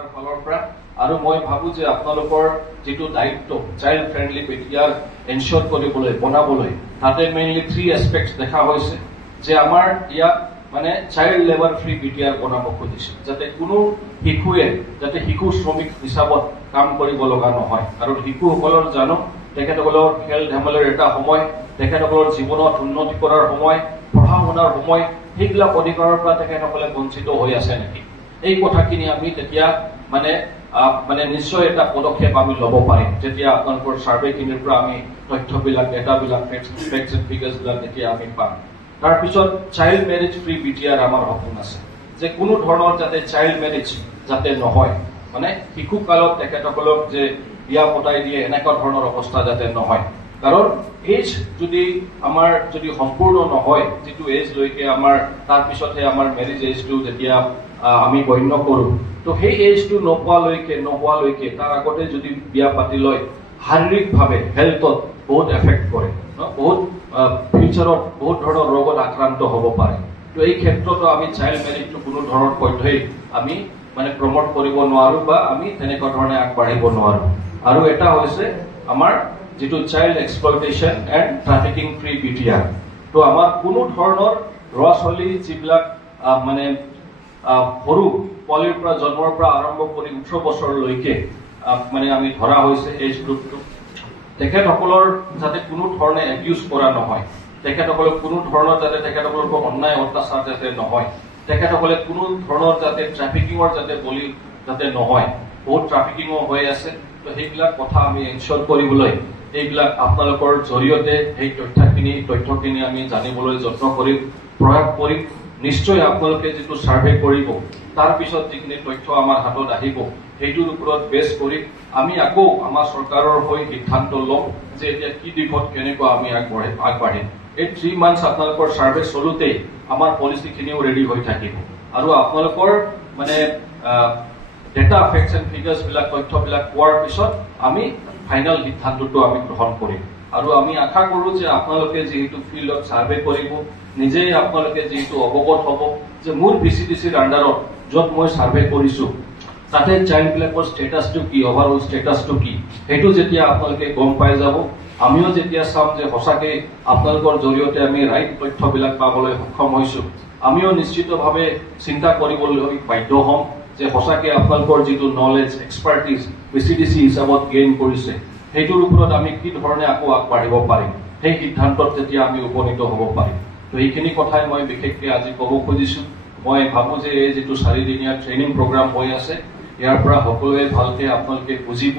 আপোনাৰ ফালৰ পৰা আৰু মই ভাবো যে আপোনালোকৰ যেটো দায়িত্ব চাইল্ড ফ্ৰেন্ডলি বিটিআৰ এনশিওৰ কৰিবলৈ বনাবলৈ তাতে মেইনলি 3 এসপেক্টস দেখা হৈছে যে আমাৰ ইয়াত মানে চাইল্ড লেবাৰ ফ্ৰি বিটিআৰ বনাব খুজিছে যাতে কোনো শিশুৱে যাতে শিশু শ্ৰমিক হিচাপত কাম কৰিব লগা নহয় আৰু শিশুসকলৰ জানো তেখেতসকলৰ খেল ধেমালিৰ এটা সময় তেখেতসকলৰ জীৱনত উন্নতি কৰাৰ সময় পঢ়া শুনাৰ সময় সেইবিলাক অধিকাৰৰ পৰা তেখেতসকলে বঞ্চিত হৈ আছে নেকি এই কথাখিনি আমি তেতিয়া মানে নিশ্চয় এটা পদক্ষেপ আমি ল'ব পাৰিম যেতিয়া আপোনালোকৰ সাৰ্ভেখিনিৰ পৰা আমি তথ্যবিলাক ডেটাবিলাক ফেক্টছ এণ্ড ফিগাৰ্ছবিলাক যেতিয়া আমি পাম তাৰ পিছত চাইল্ড মেৰেজ ফ্ৰী বিটিআৰ আমাৰ সপোন আছে যে কোনো ধৰণৰ যাতে চাইল্ড মেৰেজ যাতে নহয় মানে শিশু কালত তেখেতসকলক যে বিয়া পতাই দিয়ে এনেকুৱা ধৰণৰ অৱস্থা যাতে নহয় কাৰণ এজ যদি আমাৰ যদি সম্পূৰ্ণ নহয় যেটো এজ লৈকে আমাৰ তাৰ পিছতহে আমাৰ মেৰেজ এজটো যেতিয়া আমি গণ্য কৰো তো সেই এজটো নোপোৱালৈকে তাৰ আগতে যদি বিয়া পাতি লয় শাৰীৰিকভাৱে হেলথত বহুত এফেক্ট কৰে বহুত ফিউচাৰত বহুত ধৰণৰ ৰোগত আক্ৰান্ত হ'ব পাৰে তো এই ক্ষেত্ৰতো আমি চাইল্ড মেৰেজটো কোনো ধৰণৰ পদ্ধতি আমি মানে প্ৰমোট কৰিব নোৱাৰো বা আমি তেনেকুৱা ধৰণে আগবাঢ়িব নোৱাৰো আৰু এটা হৈছে আমাৰ যেটো child exploitation and trafficking free BTR তো আমাৰ কোনো ধৰণৰ ল'ৰা-ছোৱালী যিবিলাক মানে সৰু পোৱালিৰ পৰা জন্মৰ পৰা আৰম্ভ কৰি 18 বছৰলৈকে মানে আমি ধৰা হৈছে এজ গ্ৰুপটো তেখেতসকলৰ যাতে কোনো ধৰণে এবিউজ কৰা নহয় তেখেতসকলক কোনো ধৰণৰ যাতে তেখেতসকলৰ অন্যায় অত্যাচাৰ যাতে নহয় তেখেতসকলে কোনো ধৰণৰ যাতে ট্ৰাফিকিঙৰ যাতে বলি যাতে নহয় বহুত ট্ৰাফিকিঙো হৈ আছে তো সেইবিলাক কথা আমি এনশিওৰ কৰিবলৈ এইবিলাক আপোনালোকৰ জৰিয়তে এই তথ্যখিনি আমি জানিবলৈ যত্ন কৰিম প্ৰয়াস কৰিম নিশ্চয় আপোনালোকে যেটো সাৰ্ভে কৰিব তাৰ পিছত যিখিনি তথ্য আমাৰ হাতত আহিব সেইটোৰ ওপৰত বেছ কৰি আমি আকৌ আমাৰ চৰকাৰৰ হৈ সিদ্ধান্ত লম যে এতিয়া কি দিশত কেনেকৈ আমি আগবাঢ়িম এই 3 মান্থস আপোনালোকৰ সাৰ্ভে চলুতে আমাৰ পলিচিখিনিও ৰেডি হৈ থাকিব আৰু আপোনালোকৰ মানে ডেটা ফেক্টছ এণ্ড ফিগাৰ্ছ বিলাক তথ্যবিলাক পোৱাৰ পিছত আমি ফাইনাল সিদ্ধান্তটো আমি গ্ৰহণ কৰিম আৰু আমি আশা কৰো যে আপোনালোকে যেহেতু ফিল্ডত সাৰ্ভে কৰিব নিজে আপোনালোকে যেহেতু অৱগত হ'ব যে মোৰ ভিচিডিচিৰ আন্ডাৰত য'ত মই সাৰ্ভে কৰিছো তাতে চাইল্ড বিলাকৰ ষ্টেটাছটো কি ওভাৰঅল ষ্টেটাছটো কি হেতু যেতিয়া আপোনালোকে গম পাই যাব আমিও যেতিয়া চাম যে সঁচাকৈ আপোনালোকৰ জৰিয়তে আমি ৰাইট তথ্যবিলাক পাবলৈ সক্ষম হৈছো আমিও নিশ্চিতভাৱে চিন্তা কৰিবলৈ বাধ্য হ'ম যে সঁচাকৈ আপোনালোকৰ যেটো নলেজ এক্সপাৰ্টিজ ভিচিডিচি হিচাপত গেইন কৰিছে সেইটোৰ ওপৰত আমি কি ধৰণে আকৌ আগবাঢ়িব পাৰিম সেই সিদ্ধান্তত যেতিয়া আমি উপনীত হ'ব পাৰিম তো এইখিনি কথাই মই বিশেষকৈ আজি ক'ব খুজিছো মই ভাবো যে এই যেটো 4 দিনীয়া ট্ৰেইনিং প্ৰগ্ৰাম হৈ আছে ইয়াৰ পৰা সকলোৱে ভালকে আপোনালোকে বুজিব